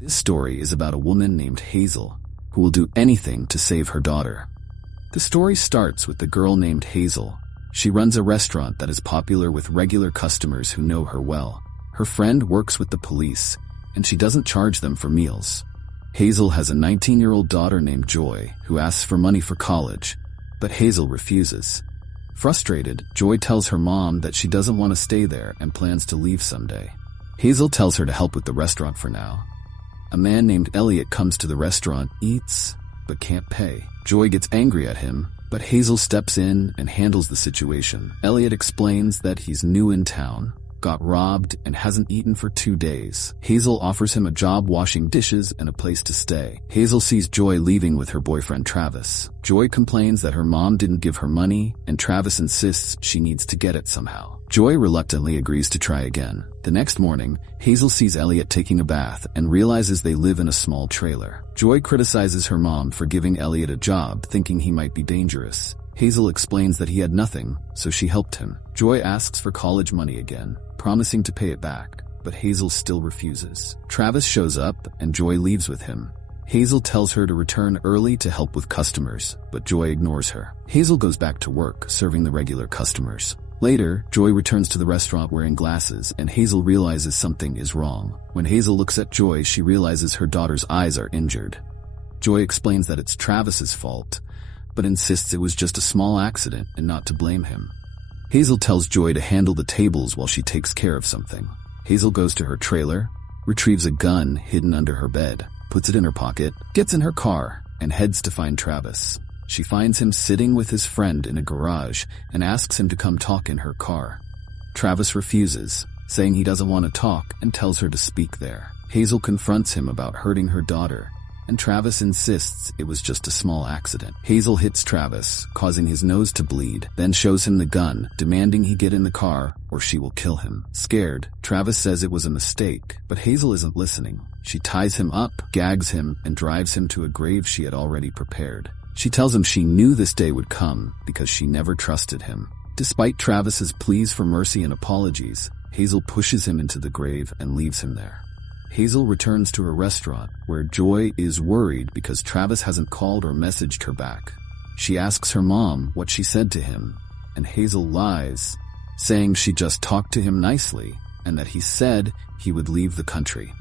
This story is about a woman named Hazel who will do anything to save her daughter. The story starts with the girl named Hazel. She runs a restaurant that is popular with regular customers who know her well. Her friend works with the police, and she doesn't charge them for meals. Hazel has a 19-year-old daughter named Joy who asks for money for college, but Hazel refuses. Frustrated, Joy tells her mom that she doesn't want to stay there and plans to leave someday. Hazel tells her to help with the restaurant for now. A man named Elliot comes to the restaurant, eats, but can't pay. Joy gets angry at him, but Hazel steps in and handles the situation. Elliot explains that he's new in town, got robbed, and hasn't eaten for 2 days. Hazel offers him a job washing dishes and a place to stay. Hazel sees Joy leaving with her boyfriend Travis. Joy complains that her mom didn't give her money, and Travis insists she needs to get it somehow. Joy reluctantly agrees to try again. The next morning, Hazel sees Elliot taking a bath and realizes they live in a small trailer. Joy criticizes her mom for giving Elliot a job, thinking he might be dangerous. Hazel explains that he had nothing, so she helped him. Joy asks for college money again, promising to pay it back, but Hazel still refuses. Travis shows up, and Joy leaves with him. Hazel tells her to return early to help with customers, but Joy ignores her. Hazel goes back to work, serving the regular customers. Later, Joy returns to the restaurant wearing glasses, and Hazel realizes something is wrong. When Hazel looks at Joy, she realizes her daughter's eyes are injured. Joy explains that it's Travis's fault, but insists it was just a small accident and not to blame him. Hazel tells Joy to handle the tables while she takes care of something. Hazel goes to her trailer, retrieves a gun hidden under her bed, puts it in her pocket, gets in her car, and heads to find Travis. She finds him sitting with his friend in a garage and asks him to come talk in her car. Travis refuses, saying he doesn't want to talk, and tells her to speak there. Hazel confronts him about hurting her daughter, and Travis insists it was just a small accident. Hazel hits Travis, causing his nose to bleed, then shows him the gun, demanding he get in the car or she will kill him. Scared, Travis says it was a mistake, but Hazel isn't listening. She ties him up, gags him, and drives him to a grave she had already prepared. She tells him she knew this day would come because she never trusted him. Despite Travis's pleas for mercy and apologies, Hazel pushes him into the grave and leaves him there. Hazel returns to her restaurant, where Joy is worried because Travis hasn't called or messaged her back. She asks her mom what she said to him, and Hazel lies, saying she just talked to him nicely and that he said he would leave the country.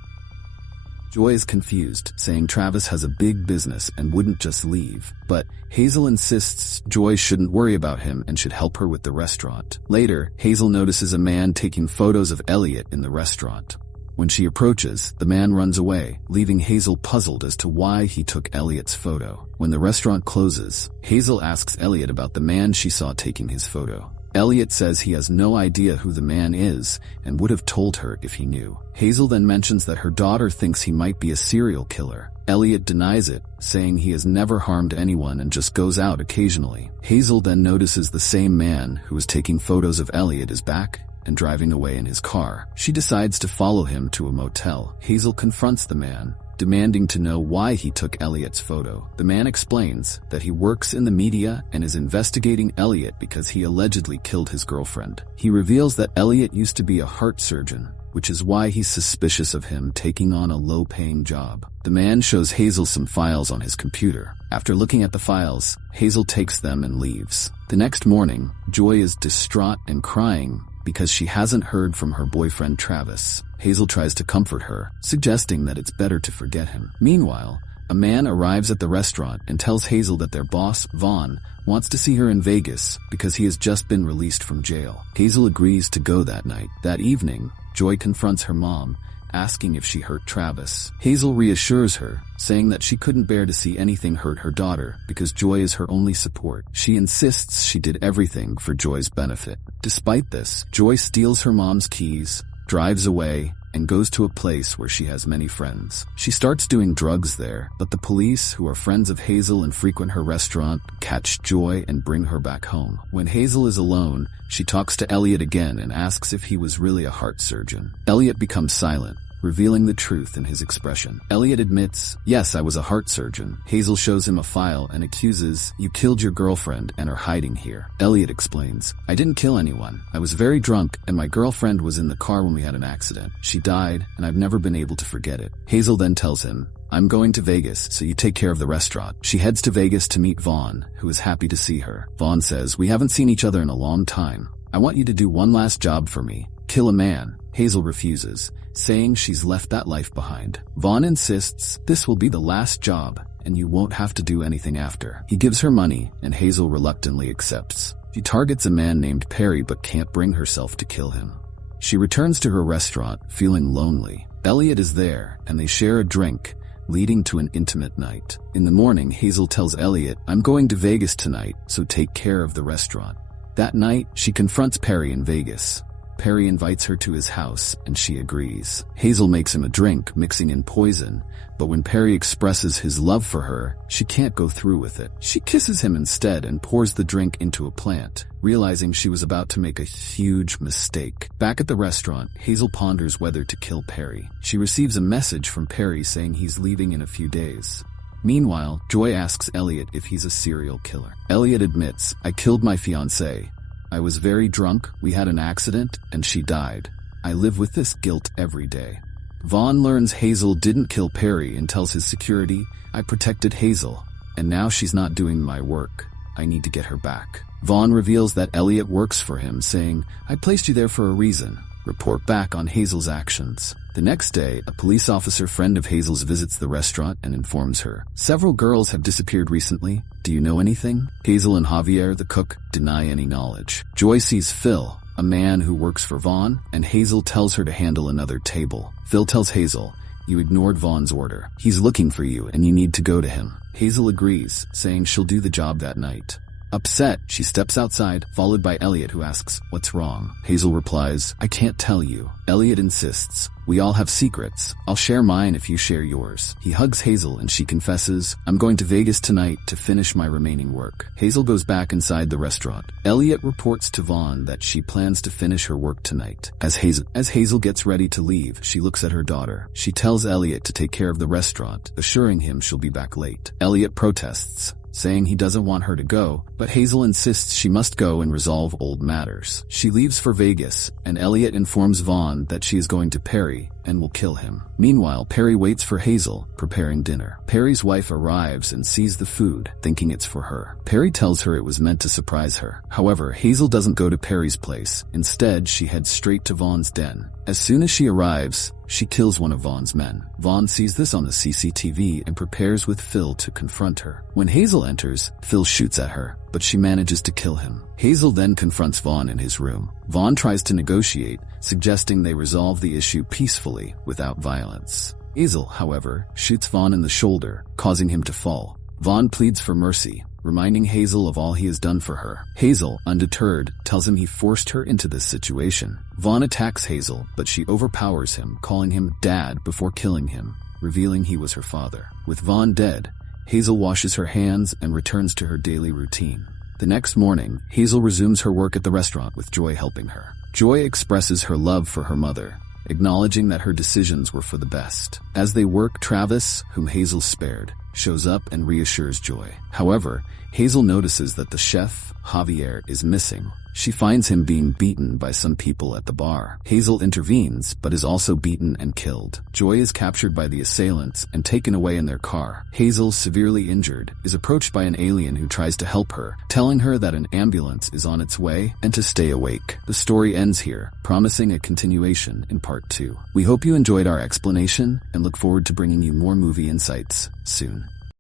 Joy is confused, saying Travis has a big business and wouldn't just leave, but Hazel insists Joy shouldn't worry about him and should help her with the restaurant. Later, Hazel notices a man taking photos of Elliot in the restaurant. When she approaches, the man runs away, leaving Hazel puzzled as to why he took Elliot's photo. When the restaurant closes, Hazel asks Elliot about the man she saw taking his photo. Elliot says he has no idea who the man is and would have told her if he knew. Hazel then mentions that her daughter thinks he might be a serial killer. Elliot denies it, saying he has never harmed anyone and just goes out occasionally. Hazel then notices the same man who was taking photos of Elliot is back and driving away in his car. She decides to follow him to a motel. Hazel confronts the man, demanding to know why he took Elliot's photo. The man explains that he works in the media and is investigating Elliot because he allegedly killed his girlfriend. He reveals that Elliot used to be a heart surgeon, which is why he's suspicious of him taking on a low-paying job. The man shows Hazel some files on his computer. After looking at the files, Hazel takes them and leaves. The next morning, Joy is distraught and crying because she hasn't heard from her boyfriend Travis. Hazel tries to comfort her, suggesting that it's better to forget him. Meanwhile, a man arrives at the restaurant and tells Hazel that their boss, Vaughn, wants to see her in Vegas because he has just been released from jail. Hazel agrees to go that night. That evening, Joy confronts her mom, asking if she hurt Travis. Hazel reassures her, saying that she couldn't bear to see anything hurt her daughter because Joy is her only support. She insists she did everything for Joy's benefit. Despite this, Joy steals her mom's keys, drives away, and goes to a place where she has many friends. She starts doing drugs there, but the police, who are friends of Hazel and frequent her restaurant, catch Joy and bring her back home. When Hazel is alone, she talks to Elliot again and asks if he was really a heart surgeon. Elliot becomes silent, revealing the truth in his expression. Elliot admits, "Yes, I was a heart surgeon." Hazel shows him a file and accuses, "You killed your girlfriend and are hiding here." Elliot explains, "I didn't kill anyone. I was very drunk and my girlfriend was in the car when we had an accident. She died and I've never been able to forget it." Hazel then tells him, "I'm going to Vegas, so you take care of the restaurant." She heads to Vegas to meet Vaughn, who is happy to see her. Vaughn says, "We haven't seen each other in a long time. I want you to do one last job for me. Kill a man." Hazel refuses, saying she's left that life behind. Vaughn insists this will be the last job, and you won't have to do anything after. He gives her money, and Hazel reluctantly accepts. She targets a man named Perry but can't bring herself to kill him. She returns to her restaurant, feeling lonely. Elliot is there, and they share a drink, leading to an intimate night. In the morning, Hazel tells Elliot, "I'm going to Vegas tonight, so take care of the restaurant." That night, she confronts Perry in Vegas. Perry invites her to his house, and she agrees. Hazel makes him a drink, mixing in poison, but when Perry expresses his love for her, she can't go through with it. She kisses him instead and pours the drink into a plant, realizing she was about to make a huge mistake. Back at the restaurant, Hazel ponders whether to kill Perry. She receives a message from Perry saying he's leaving in a few days. Meanwhile, Joy asks Elliot if he's a serial killer. Elliot admits, "I killed my fiancée. I was very drunk, we had an accident, and she died. I live with this guilt every day." Vaughn learns Hazel didn't kill Perry and tells his security, "I protected Hazel, and now she's not doing my work. I need to get her back." Vaughn reveals that Elliot works for him, saying, "I placed you there for a reason. Report back on Hazel's actions." The next day, a police officer friend of Hazel's visits the restaurant and informs her, "Several girls have disappeared recently. Do you know anything?" Hazel and Javier, the cook, deny any knowledge. Joy sees Phil, a man who works for Vaughn, and Hazel tells her to handle another table. Phil tells Hazel, "You ignored Vaughn's order. He's looking for you and you need to go to him." Hazel agrees, saying she'll do the job that night. Upset, she steps outside, followed by Elliot, who asks, "What's wrong?" Hazel replies, "I can't tell you." Elliot insists, "We all have secrets. I'll share mine if you share yours." He hugs Hazel and she confesses, "I'm going to Vegas tonight to finish my remaining work." Hazel goes back inside the restaurant. Elliot reports to Vaughn that she plans to finish her work tonight. As Hazel gets ready to leave, she looks at her daughter. She tells Elliot to take care of the restaurant, assuring him she'll be back late. Elliot protests, saying he doesn't want her to go, but Hazel insists she must go and resolve old matters. She leaves for Vegas, and Elliot informs Vaughn that she is going to Perry and will kill him. Meanwhile, Perry waits for Hazel, preparing dinner. Perry's wife arrives and sees the food, thinking it's for her. Perry tells her it was meant to surprise her. However, Hazel doesn't go to Perry's place. Instead, she heads straight to Vaughn's den. As soon as she arrives, she kills one of Vaughn's men. Vaughn sees this on the CCTV and prepares with Phil to confront her. When Hazel enters, Phil shoots at her, but she manages to kill him. Hazel then confronts Vaughn in his room. Vaughn tries to negotiate, suggesting they resolve the issue peacefully, without violence. Hazel, however, shoots Vaughn in the shoulder, causing him to fall. Vaughn pleads for mercy, reminding Hazel of all he has done for her. Hazel, undeterred, tells him he forced her into this situation. Vaughn attacks Hazel, but she overpowers him, calling him Dad before killing him, revealing he was her father. With Vaughn dead, Hazel washes her hands and returns to her daily routine. The next morning, Hazel resumes her work at the restaurant with Joy helping her. Joy expresses her love for her mother, acknowledging that her decisions were for the best. As they work, Travis, whom Hazel spared, shows up and reassures Joy. However, Hazel notices that the chef, Javier, is missing. She finds him being beaten by some people at the bar. Hazel intervenes, but is also beaten and killed. Joy is captured by the assailants and taken away in their car. Hazel, severely injured, is approached by an alien who tries to help her, telling her that an ambulance is on its way and to stay awake. The story ends here, promising a continuation in part 2. We hope you enjoyed our explanation and look forward to bringing you more movie insights soon.